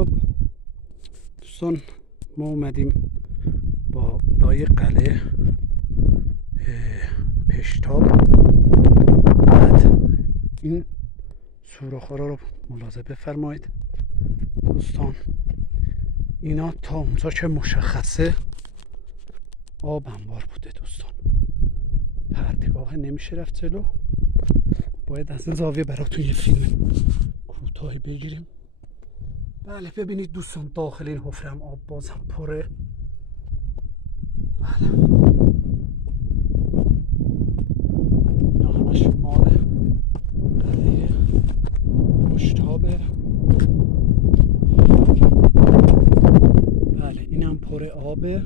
خب دوستان، ما اومدیم با لای قلعه پشتاب. بعد این سوراخ‌ها رو ملاحظه بفرمایید دوستان. اینا تا اونجا که مشخصه آب انبار بوده دوستان. پرتگاه نمیشه رفت جلو، باید از این زاویه براتون یه فیلم کوتاهی بگیریم. بله ببینید دوستان، داخل این حفره هم آب بازم پره. بله اینا همش مال قلعه پشتابه. بله این هم پر آبه.